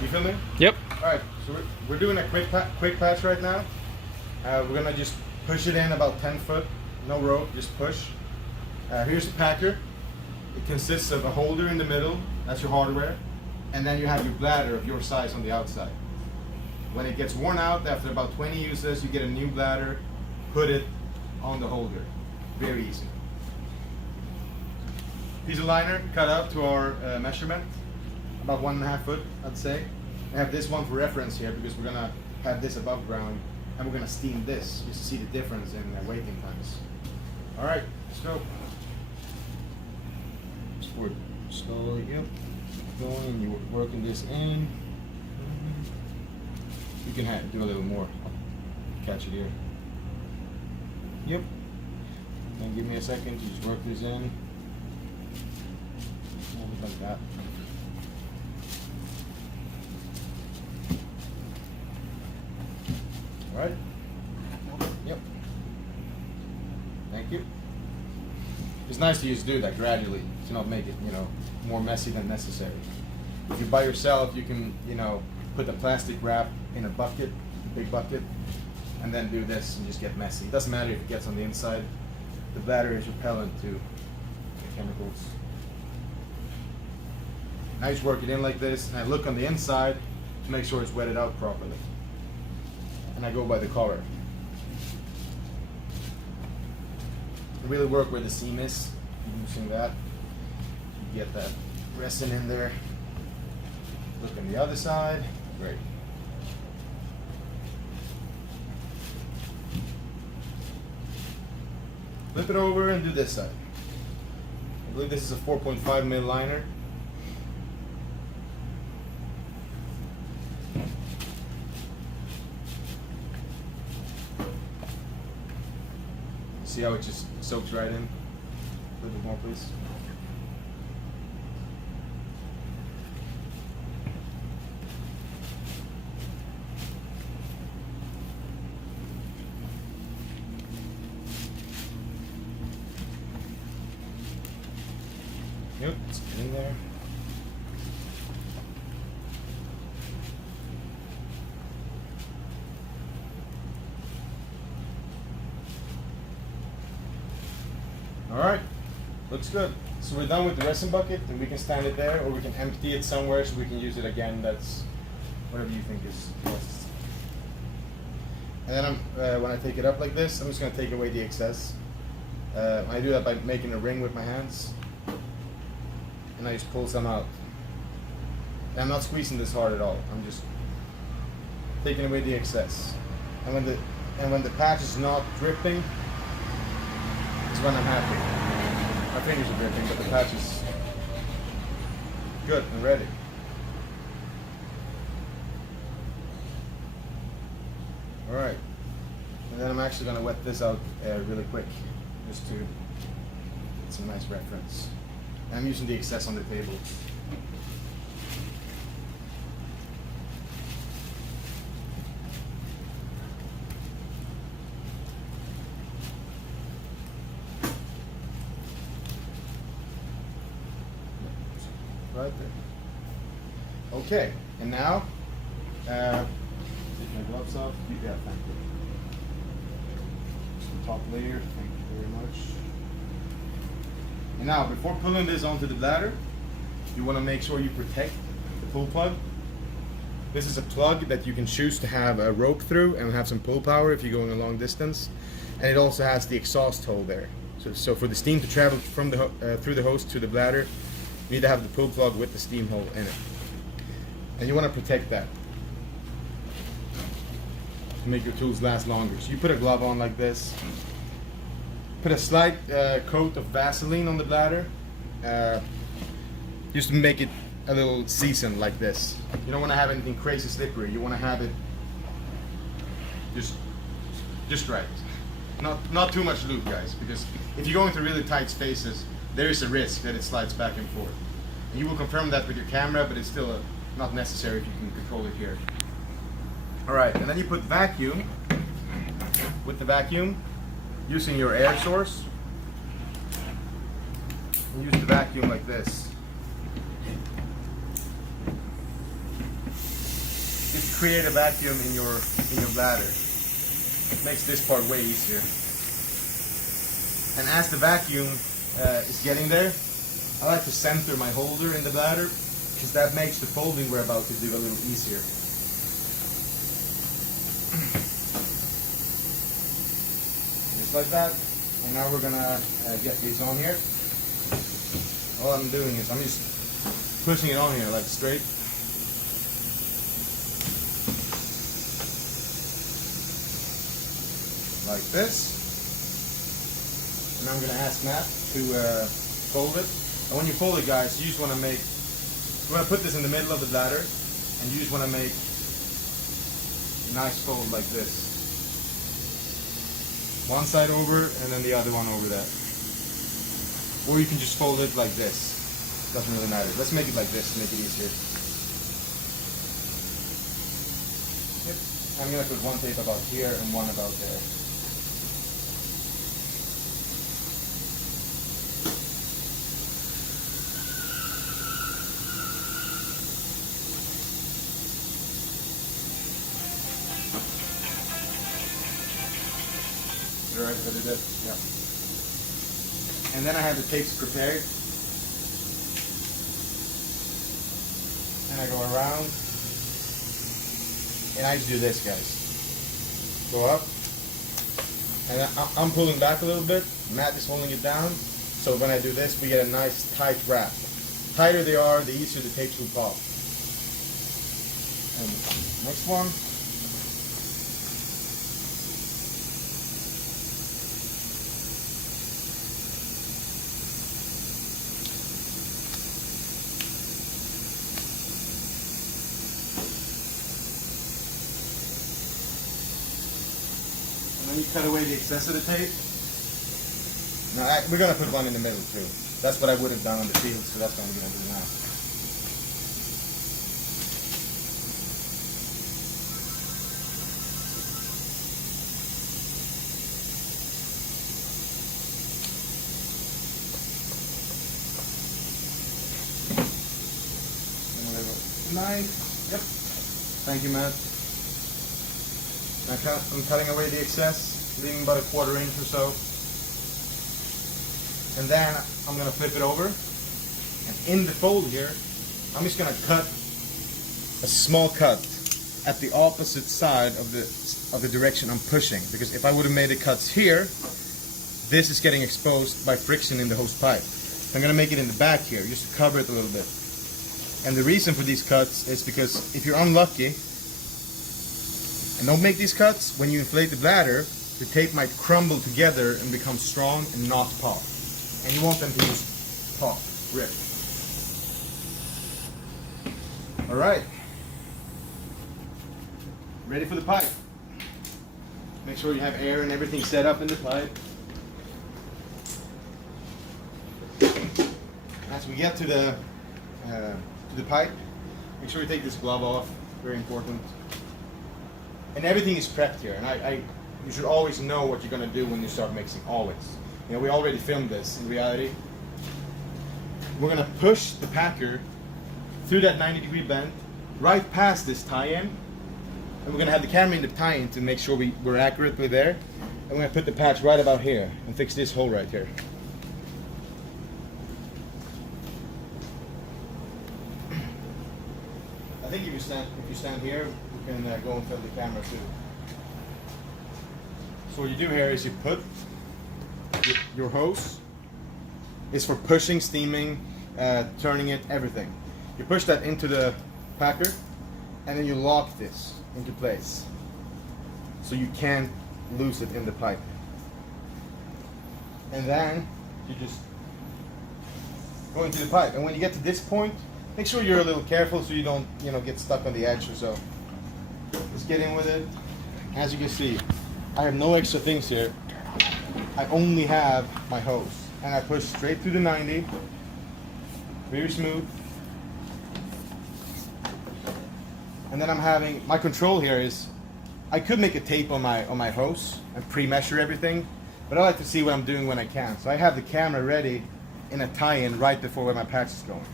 You feel me? Yep. Alright, so we're doing a quick patch right now. We're gonna just push it in about 10 foot, no rope, just push. Here's the packer. It consists of a holder in the middle, that's your hardware, and then you have your bladder of your size on the outside. When it gets worn out, after about 20 uses, you get a new bladder, put it on the holder. Very easy. Piece of liner cut out to our measurement, about 1.5 foot, I'd say. I have this one for reference here because we're gonna have this above ground and we're gonna steam this just to see the difference in waiting times. All right, let's go. Just work slowly, yep. Going, and you're working this in. You can do a little more. Catch it here. Yep. Then give me a second to just work this in. Like that. All right. Yep. Thank you. It's nice to just do that gradually to not make it, more messy than necessary. If you're by yourself, you can, put the plastic wrap in a bucket, a big bucket, and then do this and just get messy. It doesn't matter if it gets on the inside. The bladder is repellent to the chemicals. I just work it in like this, and I look on the inside to make sure it's wetted out properly. And I go by the color. I really work where the seam is, using that. You get that resin in there. Look on the other side. Great. Flip it over and do this side. I believe this is a 4.5 mil liner. See how it just soaks right in? A little bit more, please. Yep, it's in there. Alright, looks good. So we're done with the resin bucket, and we can stand it there, or we can empty it somewhere so we can use it again. That's whatever you think is best. And then when I take it up like this, I'm just going to take away the excess. I do that by making a ring with my hands, and I just pull some out. And I'm not squeezing this hard at all. I'm just taking away the excess. And when the patch is not dripping, is when I'm happy. My fingers are dripping, but the patch is good and ready. Alright, and then I'm actually going to wet this out really quick, just to get some nice reference. And I'm using the excess on the table. Right there. Okay, and now, take my gloves off. Yeah, thank you. Some top layer, thank you very much. And now, before pulling this onto the bladder, you want to make sure you protect the pull plug. This is a plug that you can choose to have a rope through and have some pull power if you're going a long distance. And it also has the exhaust hole there. So for the steam to travel from the through the hose to the bladder, you need to have the pull plug with the steam hole in it. And you want to protect that to make your tools last longer. So you put a glove on like this. Put a slight coat of Vaseline on the bladder, just to make it a little seasoned like this. You don't want to have anything crazy slippery. You want to have it just right. Not too much lube, guys, because if you go into really tight spaces, there is a risk that it slides back and forth. And you will confirm that with your camera, but it's still not necessary if you can control it here. Alright, and then you put vacuum. With the vacuum, using your air source, and use the vacuum like this. create a vacuum in your bladder. It makes this part way easier. And as the vacuum is getting there, I like to center my holder in the bladder because that makes the folding we're about to do a little easier. Just like that. And now we're gonna get these on here. All I'm doing is I'm just pushing it on here like straight. Like this. And I'm going to ask Matt to fold it. And when you fold it, guys, you just want to put this in the middle of the bladder, and you just want to make a nice fold like this. One side over, and then the other one over that. Or you can just fold it like this. Doesn't really matter. Let's make it like this to make it easier. Yep. I'm going to put one tape about here and one about there. Right, I did it. Yeah. And then I have the tapes prepared. And I go around. And I just do this, guys. Go up. And I'm pulling back a little bit. Matt is holding it down. So when I do this, we get a nice tight wrap. The tighter they are, the easier the tapes will pop. And next one. Then you cut away the excess of the tape. Now we're going to put one in the middle too. That's what I would have done on the field, so that's what I'm going to do now. Knife. Yep. Thank you, Matt. I'm cutting away the excess, leaving about a 1/4 inch or so. And then I'm going to flip it over. And in the fold here, I'm just going to cut a small cut at the opposite side of the direction I'm pushing. Because if I would have made the cuts here, this is getting exposed by friction in the hose pipe. I'm going to make it in the back here, just to cover it a little bit. And the reason for these cuts is because if you're unlucky, and don't make these cuts, when you inflate the bladder, the tape might crumble together and become strong and not pop. And you want them to just pop, rip. Alright. Ready for the pipe. Make sure you have air and everything set up in the pipe. As we get to the pipe, make sure you take this glove off, very important. And everything is prepped here, and you should always know what you're going to do when you start mixing, always. You know, we already filmed this in reality. We're going to push the packer through that 90-degree bend, right past this tie-in, and we're going to have the camera in the tie-in to make sure we're accurately there. And we're going to put the patch right about here and fix this hole right here. I think if you stand here, you can go and film the camera too. So what you do here is you put your hose. It's for pushing, steaming, turning it, everything. You push that into the packer, and then you lock this into place, so you can't lose it in the pipe. And then you just go into the pipe. And when you get to this point, make sure you're a little careful so you don't, get stuck on the edge or so. Just get in with it. As you can see, I have no extra things here. I only have my hose. And I push straight through the 90. Very smooth. And then I'm having, my control here is, I could make a tape on my hose and pre-measure everything, but I like to see what I'm doing when I can. So I have the camera ready in a tie-in right before where my patch is going.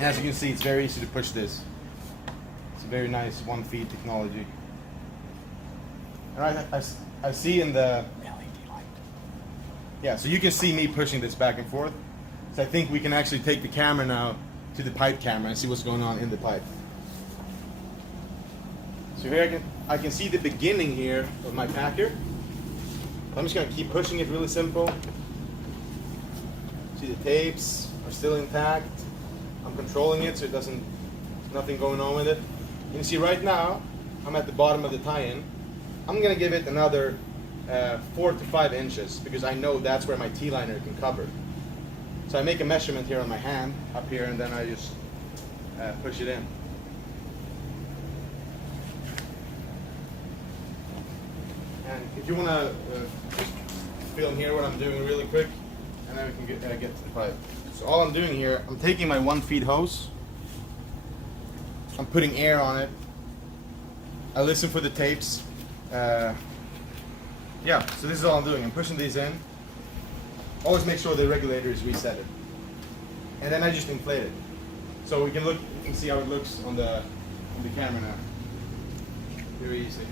And as you can see, it's very easy to push this. It's a very nice 1-feed technology. All right, I see in the LED light. Yeah, so you can see me pushing this back and forth. So I think we can actually take the camera now to the pipe camera and see what's going on in the pipe. So here I can see the beginning here of my packer. I'm just going to keep pushing it really simple. See the tapes are still intact. I'm controlling it so there's nothing going on with it. You can see right now I'm at the bottom of the tie-in. I'm going to give it another 4 to 5 inches because I know that's where my T-liner can cover. So I make a measurement here on my hand up here and then I just push it in. And if you want to just film here what I'm doing really quick, and then we can get to the pipe. So all I'm doing here, I'm taking my 1-feed hose, I'm putting air on it, I listen for the tapes. Yeah, so this is all I'm doing. I'm pushing these in. Always make sure the regulator is reset. And then I just inflate it. So we can see how it looks on the camera now. Very easy.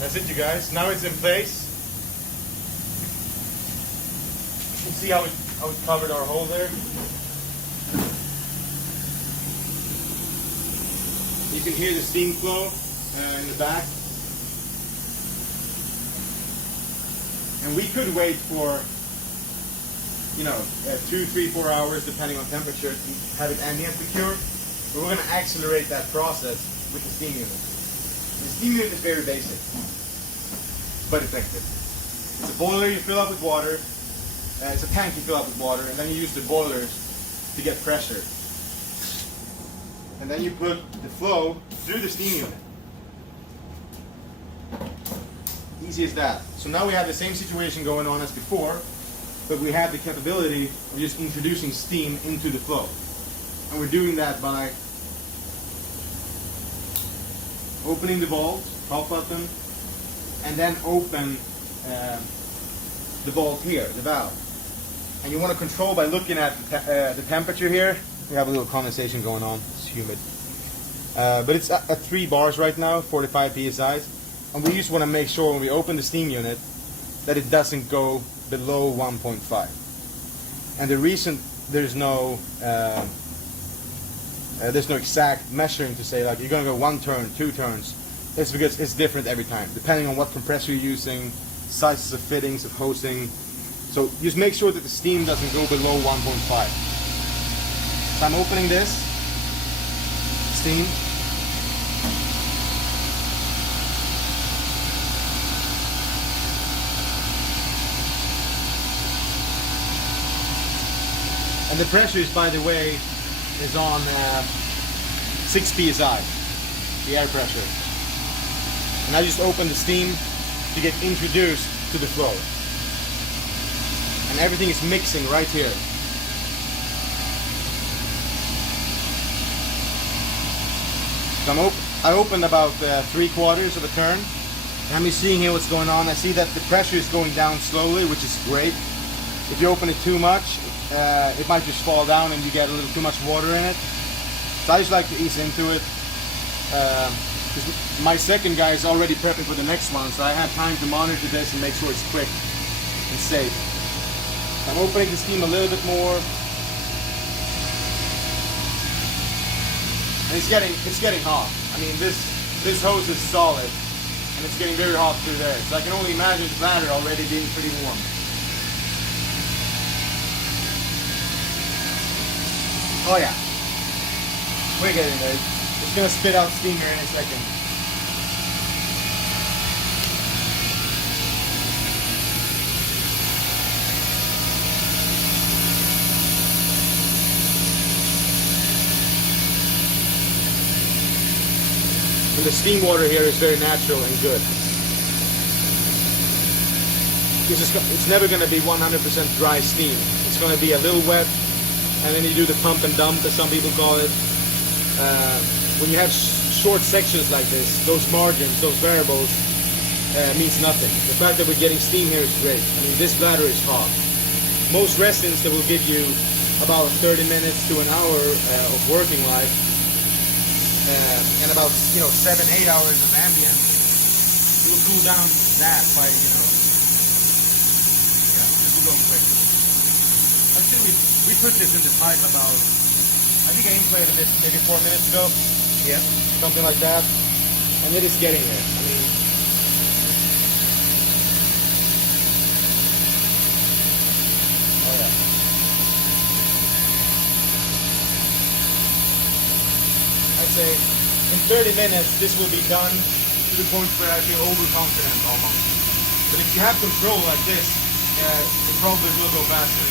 That's it, you guys. Now it's in place. You can see how it covered our hole there. You can hear the steam flow in the back. And we could wait for, 2, 3, 4 hours, depending on temperature, to have it ambiently cured. But we're going to accelerate that process with the steam unit. The steam unit is very basic, but effective. It's a boiler you fill up with water. It's a tank you fill up with water, and then you use the boilers to get pressure. And then you put the flow through the steam unit. Easy as that. So now we have the same situation going on as before, but we have the capability of just introducing steam into the flow. And we're doing that by opening the valve, top button, and then open the valve here, the valve. And you want to control by looking at the temperature here. We have a little condensation going on, it's humid. But it's at 3 bars right now, 45 psi. And we just want to make sure when we open the steam unit that it doesn't go below 1.5. And the reason there's no exact measuring to say like you're going to go 1 turn, 2 turns. It's because it's different every time, depending on what compressor you're using, sizes of fittings, of hosing. So just make sure that the steam doesn't go below 1.5. So I'm opening this steam. And the pressure is, by the way, is on 6 psi, the air pressure. And I just open the steam to get introduced to the flow. And everything is mixing right here. So I opened about 3/4 of a turn. And I'm seeing here what's going on. I see that the pressure is going down slowly, which is great. If you open it too much, it might just fall down and you get a little too much water in it. So I just like to ease into it. My second guy is already prepping for the next one, so I have time to monitor this and make sure it's quick and safe. I'm opening the steam a little bit more. And it's getting hot. I mean, this hose is solid and it's getting very hot through there. So I can only imagine the bladder already being pretty warm. Oh yeah, we're getting there. It's gonna spit out steam here in a second. And the steam water here is very natural and good. It's never gonna be 100% dry steam. It's gonna be a little wet, and then you do the pump and dump, as some people call it. When you have short sections like this, those margins, those variables, means nothing. The fact that we're getting steam here is great. I mean, this bladder is hot. Most resins that will give you about 30 minutes to an hour of working life, and about 7-8 hours of ambient, it will cool down that by this will go quick. Actually, we put this in the pipe about, I think I inflated it maybe 4 minutes ago. Yeah, something like that, and it is getting there. I mean, oh yeah. I'd say in 30 minutes this will be done to the point where I feel overconfident almost. But if you have control like this, it probably will go faster.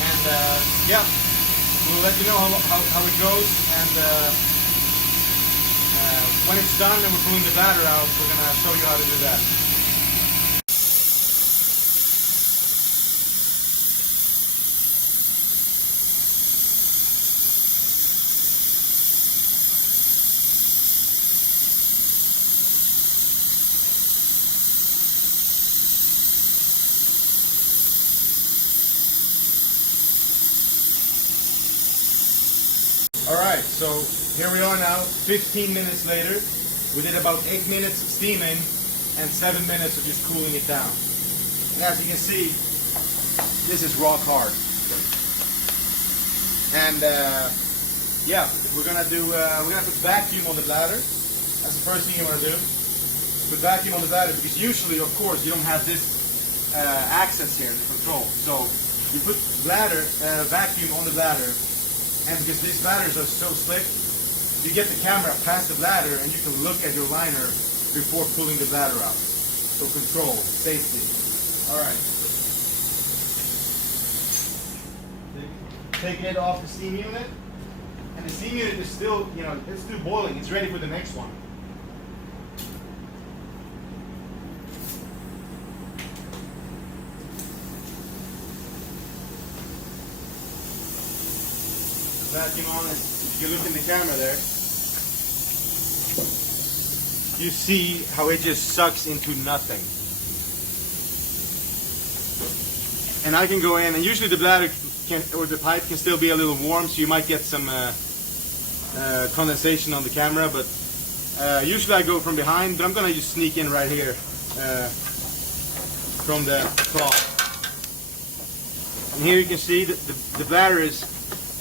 And yeah, we'll let you know how it goes. And when it's done and we're pulling the bladder out, we're gonna show you how to do that. Alright, so here we are now, 15 minutes later. We did about 8 minutes of steaming and 7 minutes of just cooling it down. And as you can see, this is rock hard. And yeah, we're gonna put vacuum on the bladder. That's the first thing you wanna do. Put vacuum on the bladder, because usually, of course, you don't have this access here, the control. So you put vacuum on the bladder. And because these bladders are so slick, you get the camera past the bladder and you can look at your liner before pulling the bladder out. So control, safety. Alright. Taking it off the steam unit. And the steam unit is still, it's still boiling. It's ready for the next one. Vacuum on it. If you look in the camera there, you see how it just sucks into nothing. And I can go in, and usually the bladder or the pipe can still be a little warm, so you might get some condensation on the camera, but usually I go from behind, but I'm gonna just sneak in right here from the top. And here you can see that the bladder is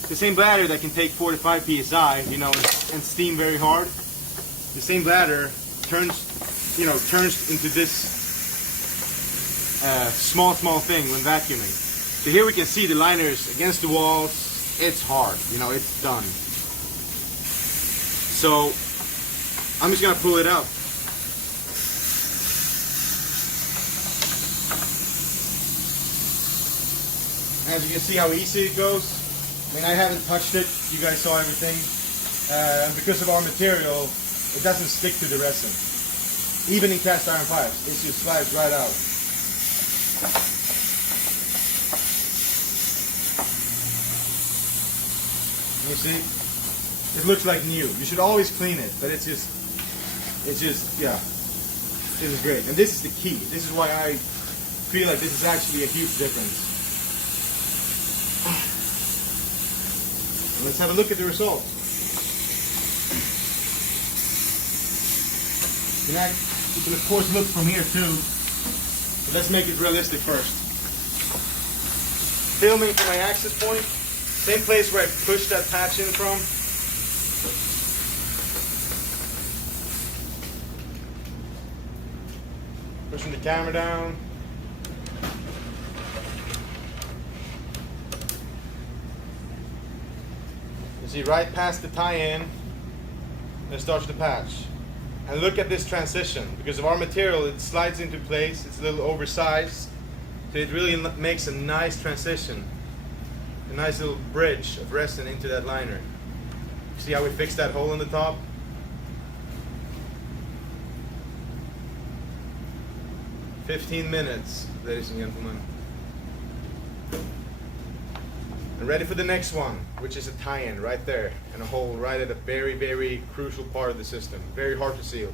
the same bladder that can take 45 psi, and steam very hard. The same bladder turns into this small thing when vacuuming. So here we can see the liners against the walls. It's hard, it's done. So I'm just gonna pull it out. As you can see how easy it goes. I mean, I haven't touched it. You guys saw everything. And because of our material, it doesn't stick to the resin. Even in cast iron pipes, it just slides right out. You see? It looks like new. You should always clean it, but it's just, yeah. It is great. And this is the key. This is why I feel like this is actually a huge difference. Let's have a look at the results. You can of course look from here too, but let's make it realistic first. Filming from my access point, same place where I pushed that patch in from. Pushing the camera down. See right past the tie-in, it starts to patch. And look at this transition. Because of our material, it slides into place. It's a little oversized, so it really makes a nice transition, a nice little bridge of resin into that liner. See how we fixed that hole in the top? .15 minutes, ladies and gentlemen. And ready for the next one, which is a tie-in right there, and a hole right at a very, very crucial part of the system. Very hard to seal.